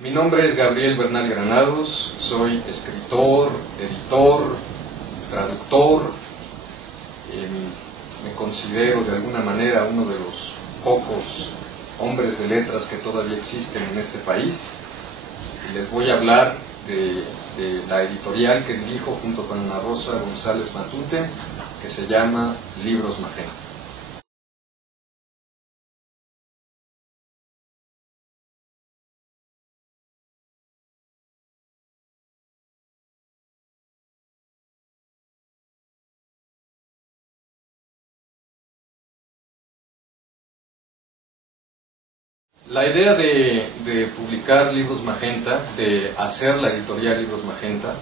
Mi nombre es Gabriel Bernal Granados, soy escritor, editor, traductor. Me considero de alguna manera uno de los pocos hombres de letras que todavía existen en este país. Y les voy a hablar de la editorial que dirijo junto con Ana Rosa González Matute, que se llama Libros Magenta. La idea de publicar Libros Magenta, de hacer la editorial Libros Magenta,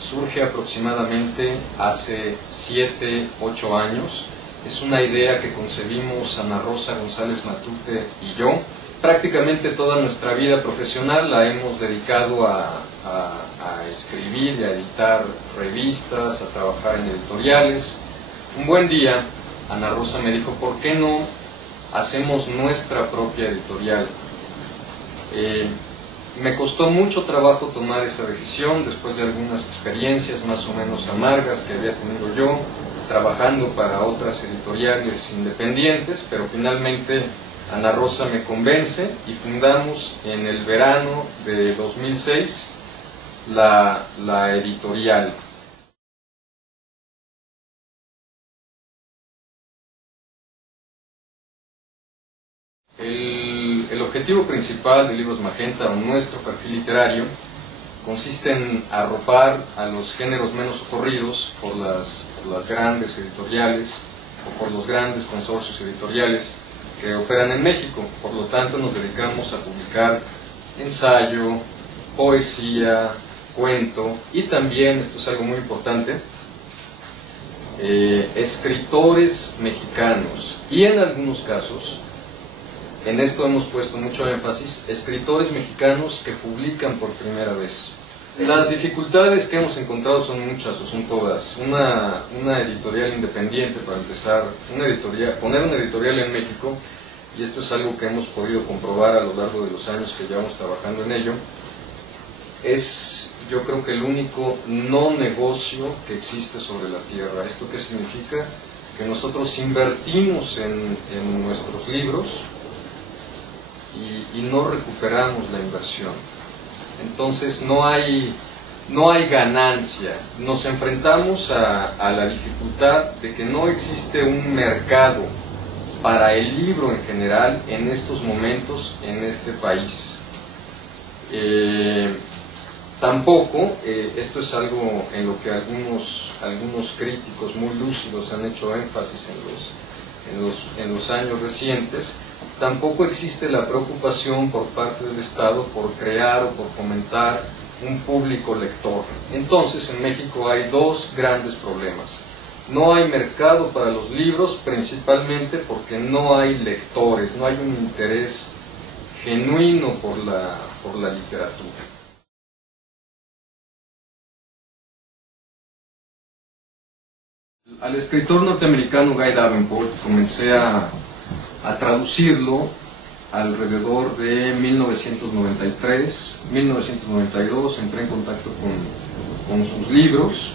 surge aproximadamente hace 7, 8 años. Es una idea que concebimos Ana Rosa González Matute y yo. Prácticamente toda nuestra vida profesional la hemos dedicado a escribir y a editar revistas, a trabajar en editoriales. Un buen día, Ana Rosa me dijo, ¿por qué no hacemos nuestra propia editorial? Me costó mucho trabajo tomar esa decisión después de algunas experiencias más o menos amargas que había tenido yo trabajando para otras editoriales independientes, pero finalmente Ana Rosa me convence y fundamos en el verano de 2006 la editorial. El objetivo principal de Libros Magenta, o nuestro perfil literario, consiste en arropar a los géneros menos socorridos por las grandes editoriales o por los grandes consorcios editoriales que operan en México. Por lo tanto, nos dedicamos a publicar ensayo, poesía, cuento y también, esto es algo muy importante, escritores mexicanos y en algunos casos, en esto hemos puesto mucho énfasis, escritores mexicanos que publican por primera vez. Las dificultades que hemos encontrado son muchas o son todas. Una editorial independiente, para empezar, poner una editorial en México, y esto es algo que hemos podido comprobar a lo largo de los años que llevamos trabajando en ello, es, yo creo que el único no negocio que existe sobre la tierra. ¿Esto qué significa? Que nosotros invertimos en nuestros libros y no recuperamos la inversión. Entonces no hay ganancia. Nos enfrentamos a la dificultad de que no existe un mercado para el libro en general en estos momentos en este país. Tampoco, esto es algo en lo que algunos críticos muy lúcidos han hecho énfasis en los años recientes, tampoco existe la preocupación por parte del Estado por crear o por fomentar un público lector. Entonces, en México hay dos grandes problemas. No hay mercado para los libros, principalmente porque no hay lectores, no hay un interés genuino por la literatura. Al escritor norteamericano Guy Davenport comencé a traducirlo alrededor de 1993, 1992, entré en contacto con sus libros,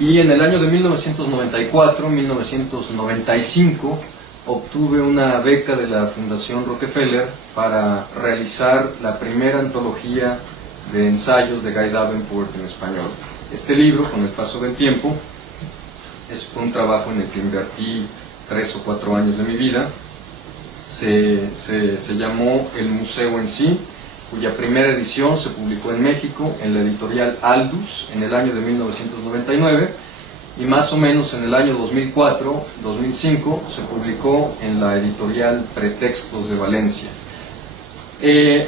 y en el año de 1994, 1995, obtuve una beca de la Fundación Rockefeller para realizar la primera antología de ensayos de Guy Davenport en español. Este libro, con el paso del tiempo, fue un trabajo en el que invertí 3 o 4 años de mi vida. Se llamó El Museo en sí, cuya primera edición se publicó en México en la editorial Aldus en el año de 1999 y más o menos en el año 2004-2005 se publicó en la editorial Pretextos de Valencia.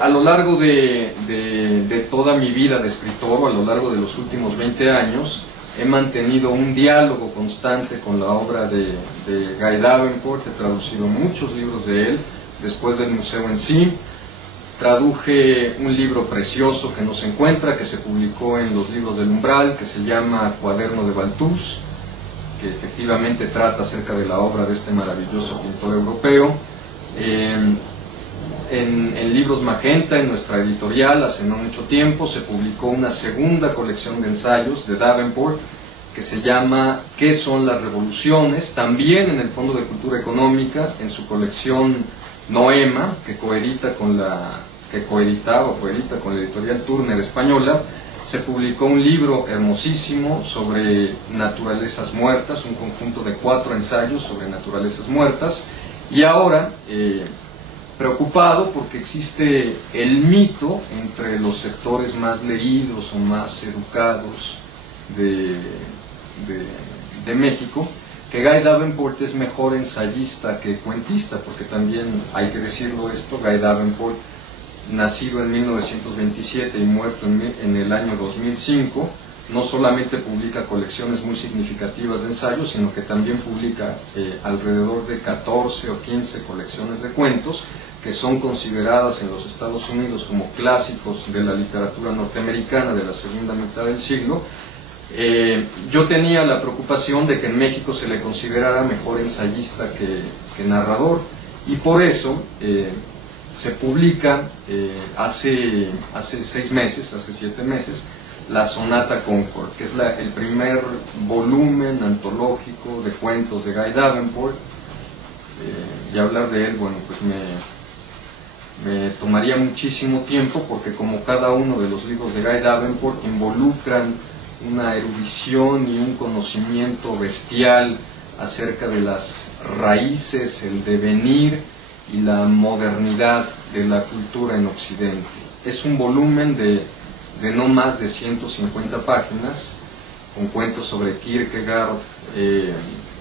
A lo largo de toda mi vida de escritor, o a lo largo de los últimos 20 años, he mantenido un diálogo constante con la obra de Guy Davenport. He traducido muchos libros de él. Después del Museo en sí, traduje un libro precioso que no se encuentra, que se publicó en los Libros del Umbral, que se llama Cuaderno de Balthus, que efectivamente trata acerca de la obra de este maravilloso pintor europeo. En Libros Magenta, en nuestra editorial, hace no mucho tiempo, se publicó una segunda colección de ensayos de Davenport que se llama ¿Qué son las revoluciones? También en el Fondo de Cultura Económica, en su colección Noema, que coedita con la editorial Turner española, se publicó un libro hermosísimo sobre naturalezas muertas, un conjunto de 4 ensayos sobre naturalezas muertas, y ahora, preocupado porque existe el mito entre los sectores más leídos o más educados de México, que Guy Davenport es mejor ensayista que cuentista, porque también hay que decirlo esto, Guy Davenport, nacido en 1927 y muerto en el año 2005, no solamente publica colecciones muy significativas de ensayos, sino que también publica alrededor de 14 o 15 colecciones de cuentos, que son consideradas en los Estados Unidos como clásicos de la literatura norteamericana de la segunda mitad del siglo. Yo tenía la preocupación de que en México se le considerara mejor ensayista que narrador, y por eso se publica hace 6 meses, hace 7 meses, la Sonata Concord, que es el primer volumen antológico de cuentos de Guy Davenport. Y hablar de él, bueno, pues me tomaría muchísimo tiempo, porque como cada uno de los libros de Guy Davenport involucran una erudición y un conocimiento bestial acerca de las raíces, el devenir y la modernidad de la cultura en Occidente. Es un volumen de no más de 150 páginas, con cuentos sobre Kierkegaard,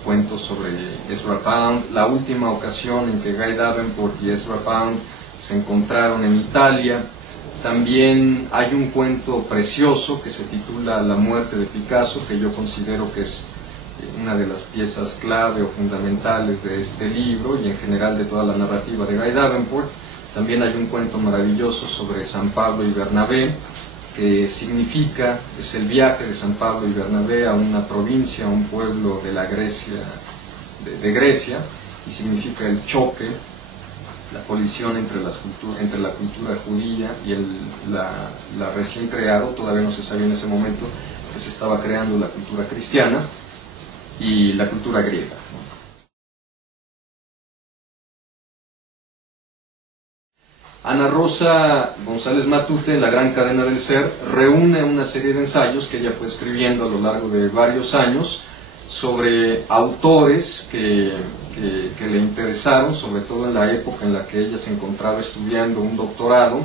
cuentos sobre Ezra Pound. La última ocasión en que Guy Davenport y Ezra Pound se encontraron en Italia. También hay un cuento precioso que se titula La muerte de Picasso, que yo considero que es una de las piezas clave o fundamentales de este libro y en general de toda la narrativa de Guy Davenport. También hay un cuento maravilloso sobre San Pablo y Bernabé, que es el viaje de San Pablo y Bernabé a una provincia, a un pueblo de la Grecia, de Grecia, y significa el choque, la colisión entre la cultura judía y la recién creado, todavía no se sabía en ese momento que se estaba creando la cultura cristiana y la cultura griega. Ana Rosa González Matute, en La gran cadena del ser, reúne una serie de ensayos que ella fue escribiendo a lo largo de varios años sobre autores que le interesaron, sobre todo en la época en la que ella se encontraba estudiando un doctorado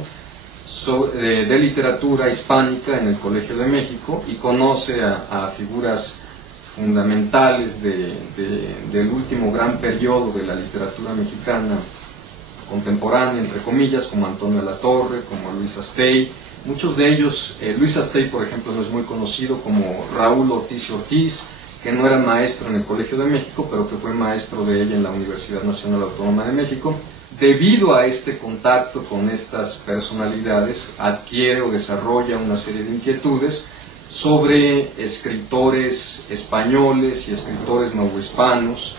de literatura hispánica en el Colegio de México, y conoce a figuras fundamentales del último gran periodo de la literatura mexicana contemporánea, entre comillas, como Antonio Latorre, como Luis Astey. Muchos de ellos, Luis Astey, por ejemplo, no es muy conocido, como Raúl Ortiz y Ortiz, que no era maestro en el Colegio de México, pero que fue maestro de ella en la Universidad Nacional Autónoma de México. Debido a este contacto con estas personalidades, adquiere o desarrolla una serie de inquietudes sobre escritores españoles y escritores novohispanos,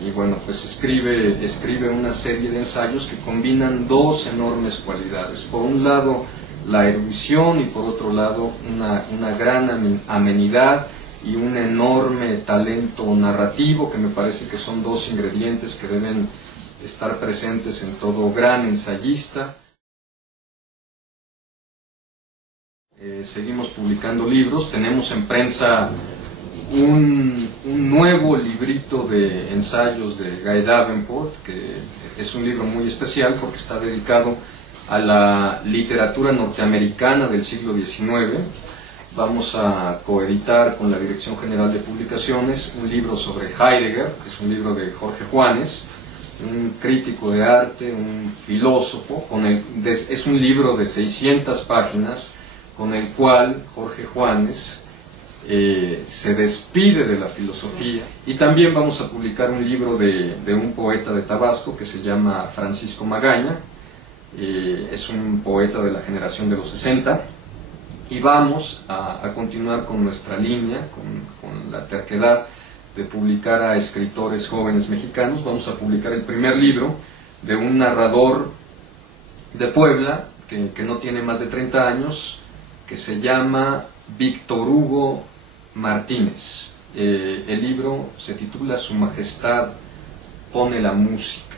y bueno, pues escribe una serie de ensayos que combinan 2 enormes cualidades. Por un lado, la erudición, y por otro lado, una gran amenidad y un enorme talento narrativo, que me parece que son 2 ingredientes que deben estar presentes en todo gran ensayista. Seguimos publicando libros, tenemos en prensa un nuevo librito de ensayos de Guy Davenport, que es un libro muy especial porque está dedicado a la literatura norteamericana del siglo XIX. Vamos a coeditar con la Dirección General de Publicaciones un libro sobre Heidegger, que es un libro de Jorge Juanes, un crítico de arte, un filósofo. Es un libro de 600 páginas con el cual Jorge Juanes se despide de la filosofía. Y también vamos a publicar un libro de un poeta de Tabasco que se llama Francisco Magaña. Es un poeta de la generación de los 60, y vamos a continuar con nuestra línea, con la terquedad de publicar a escritores jóvenes mexicanos. Vamos a publicar el primer libro de un narrador de Puebla, que no tiene más de 30 años, que se llama Víctor Hugo Martínez. El libro se titula Su Majestad pone la música.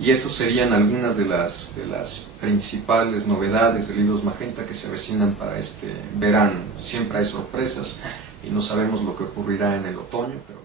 Y esas serían algunas de las principales novedades de Libros Magenta que se avecinan para este verano. Siempre hay sorpresas y no sabemos lo que ocurrirá en el otoño, pero